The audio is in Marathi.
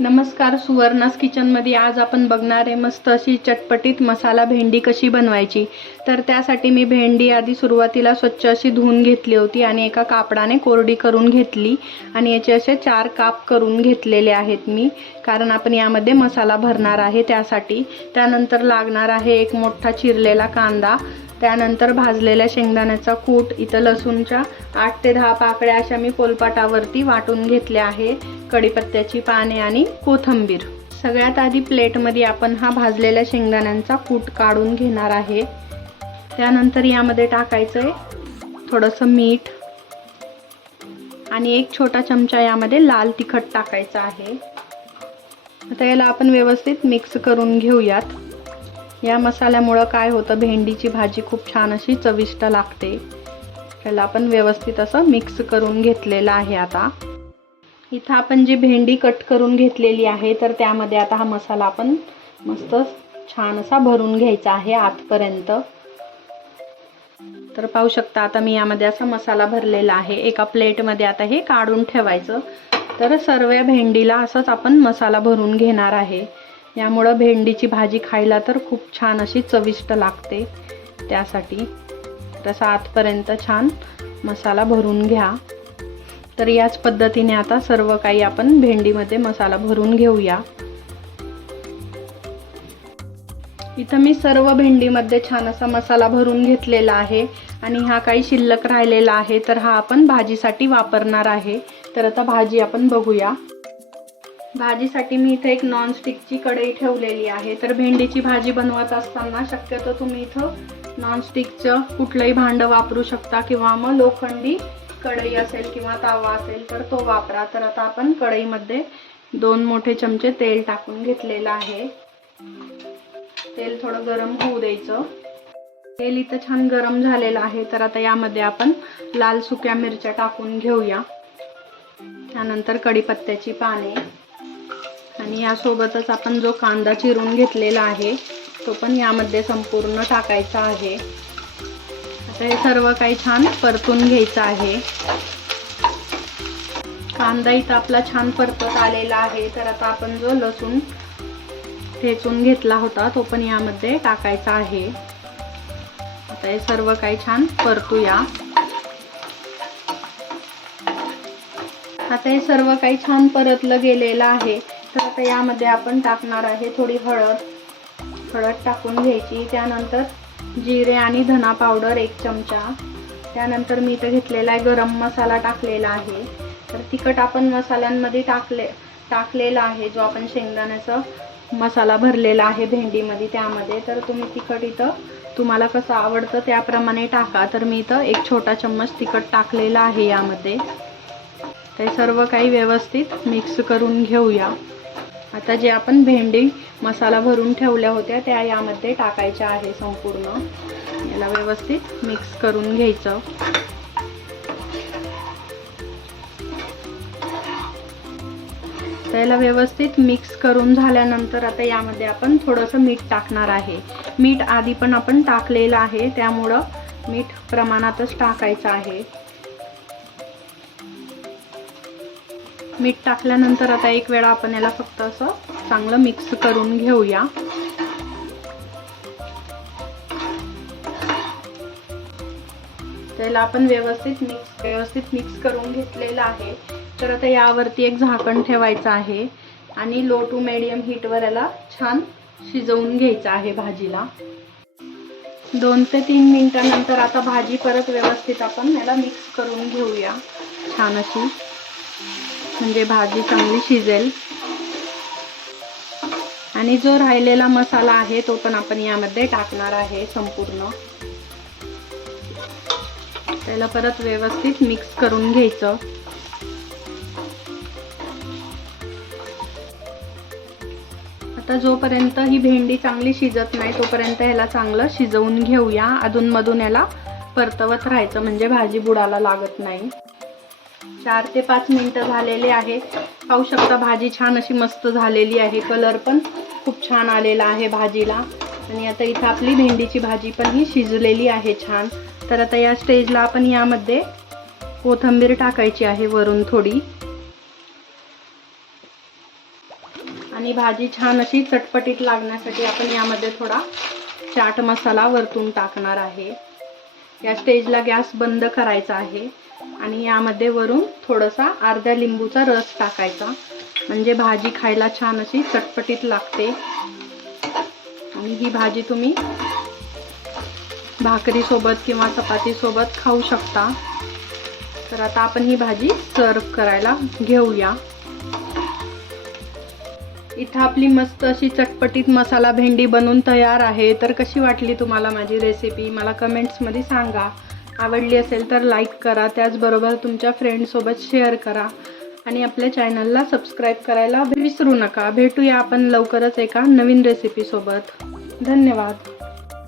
नमस्कार सुवर्णास किचनमध्ये आज आपण बघणार आहे मस्त अशी चटपटीत मसाला भेंडी कशी बनवायची. तर त्यासाठी मी भेंडी आधी सुरुवातीला स्वच्छ अशी धुवून घेतली होती आणि एका कापडाने कोरडी करून घेतली आणि याचे असे चार काप करून घेतलेले आहेत मी कारण आपण यामध्ये मसाला भरणार आहे त्यासाठी. त्यानंतर लागणार आहे एक मोठा चिरलेला कांदा त्यानंतर भाजलेल्या शेंगदाण्याचा कूट इथं लसूणच्या आठ ते दहा पाकळ्या अशा मी पोलपाटावरती वाटून घेतल्या आहे. कढीपत्त्याची पाने आणि कोथंबीर. सगळ्यात आधी प्लेटमध्ये आपण हा भाजलेल्या शेंगदाण्यांचा कूट काढून घेणार आहे. त्यानंतर यामध्ये टाकायचं आहे थोडंसं मीठ आणि एक छोटा चमचा यामध्ये लाल तिखट टाकायचं आहे. आता याला आपण व्यवस्थित मिक्स करून घेऊयात. या मसाल्यामुळं काय होतं भेंडीची भाजी खूप छान अशी चविष्ट लागते. त्याला आपण व्यवस्थित असं मिक्स करून घेतलेलं आहे आता. इथं आपण जी भेंडी कट करून घेतलेली आहे तर त्यामध्ये आता हा मसाला आपण मस्त छान असा भरून घ्यायचा आहे आतपर्यंत. तर पाहू शकता आता मी यामध्ये असा मसाला भरलेला आहे. एका प्लेटमध्ये आता हे काढून ठेवायचं. तर सर्व भेंडीला असंच आपण मसाला भरून घेणार आहे. यामुळं भेंडीची भाजी खायला तर खूप छान अशी चविष्ट लागते. त्यासाठी तसा आतपर्यंत छान मसाला भरून घ्या. तर याच पद्धतीने आता सर्व काही आपण भेंडीमध्ये मसाला भरून घेऊया. इथं मी सर्व भेंडीमध्ये छान असा मसाला भरून घेतलेला आहे आणि हा काही शिल्लक राहिलेला आहे तर हा आपण भाजीसाठी वापरणार आहे. तर आता भाजी आपण बघूया. भाजीसाठी मी इथे एक नॉनस्टिकची कढई ठेवलेली आहे. तर भेंडीची भाजी बनवत असताना शक्यतो तुम्ही इथं नॉनस्टिकचं कुठलंही भांडं वापरू शकता किंवा मग लोखंडी कढई असेल किंवा तावा असेल तर तो वापरा. तर आता आपण कढईमध्ये दोन मोठे चमचे तेल टाकून घेतलेलं आहे. तेल थोडं गरम होऊ द्यायचं. तेल इथं छान गरम झालेलं आहे. तर आता यामध्ये आपण लाल सुक्या मिरच्या टाकून घेऊया. त्यानंतर कढीपत्त्याची पाने. आणि यासोबतच आपण जो कांदा चिरून घेतलेला आहे तो पण यामध्ये संपूर्ण टाकायचा आहे. आता हे सर्व काही छान परतून घ्यायचं आहे. कांदा इथं आपला छान परतत आलेला आहे. तर आता आपण जो लसूण ठेचून घेतला होता तो पण यामध्ये टाकायचा आहे. आता हे सर्व काही छान परतूया. आता हे सर्व काही छान परतलं गेलेलं आहे. तर आता यामध्ये आपण टाकणार आहे थोडी हळद. हळद टाकून घ्यायची. त्यानंतर जिरे आणि धना पावडर एक चमचा. त्यानंतर मी इथं घेतलेला आहे गरम मसाला टाकलेला आहे. तर तिखट आपण मसाल्यांमध्ये टाकले टाकलेला आहे. जो आपण शेंगदाण्याचा मसाला भरलेला आहे भेंडीमध्ये त्यामध्ये. तर तुम्ही तिखट इथं तुम्हाला कसं आवडतं त्याप्रमाणे टाका. तर मी इथं एक छोटा चम्मच तिखट टाकलेला आहे यामध्ये. ते सर्व काही व्यवस्थित मिक्स करून घेऊया. आता जे आपण भेंडी मसाला भरून ठेवल्या होत्या त्या यामध्ये टाकायच्या आहे संपूर्ण. याला व्यवस्थित मिक्स करून घ्यायचं. त्याला व्यवस्थित मिक्स करून झाल्यानंतर आता यामध्ये आपण थोडंसं मीठ टाकणार आहे. मीठ आधी पण आपण टाकलेलं आहे त्यामुळं मीठ प्रमाणातच टाकायचं आहे. मीठ टाकल्यानंतर आता एक वेळा आपण याला फक्त असं चांगलं मिक्स करून घेऊया. त्याला आपण व्यवस्थित मिक्स व्यवस्थित मिक्स करून घेतलेलं आहे. तर आता यावरती एक झाकण ठेवायचं आहे आणि लो टू मिडियम हीटवर याला छान शिजवून घ्यायचं आहे भाजीला. दोन ते तीन मिनटानंतर आता भाजी परत व्यवस्थित आपण याला मिक्स करून घेऊया छान अशी. म्हणजे भाजी चांगली शिजेल. आणि जो राहिलेला मसाला आहे तो पण आपण यामध्ये टाकणार आहे संपूर्ण. त्याला परत व्यवस्थित मिक्स करून घ्यायचं. आता जोपर्यंत ही भेंडी चांगली शिजत नाही तोपर्यंत ह्याला चांगलं शिजवून घेऊया. अधूनमधून याला परतवत राहायचं म्हणजे भाजी बुडाला लागत नाही. चार ते पाच मिनटं झालेले आहे. पाहू शकता भाजी छान अशी मस्त झालेली आहे. कलर पण खूप छान आलेला आहे भाजीला. आणि आता इथं आपली भेंडीची भाजी पण ही शिजलेली आहे छान. तर आता या स्टेजला आपण यामध्ये कोथंबीर टाकायची आहे वरून थोडी. आणि भाजी छान अशी चटपटीत लागण्यासाठी आपण यामध्ये थोडा चाट मसाला वरतून टाकणार आहे. या स्टेजला गॅस बंद करायचा आहे. आणि यामध्ये वरून थोडासा अर्ध्या लिंबूचा रस टाकायचा. म्हणजे भाजी खायला छान अशी चटपटीत लागते. आणि ही भाजी तुम्ही भाकरीसोबत किंवा चपातीसोबत खाऊ शकता. तर आता आपण ही भाजी सर्व करायला घेऊया. इथं आपली मस्त अशी चटपटीत मसाला भेंडी बनून तयार आहे. तर कशी वाटली तुम्हाला माझी रेसिपी मला कमेंट्समध्ये सांगा. आवडली असेल तर लाईक करा. त्याचबरोबर तुमच्या फ्रेंडसोबत शेअर करा. आणि आपल्या चॅनलला सबस्क्राईब करायला विसरू नका. भेटूया आपण लवकरच एका नवीन रेसिपीसोबत धन्यवाद.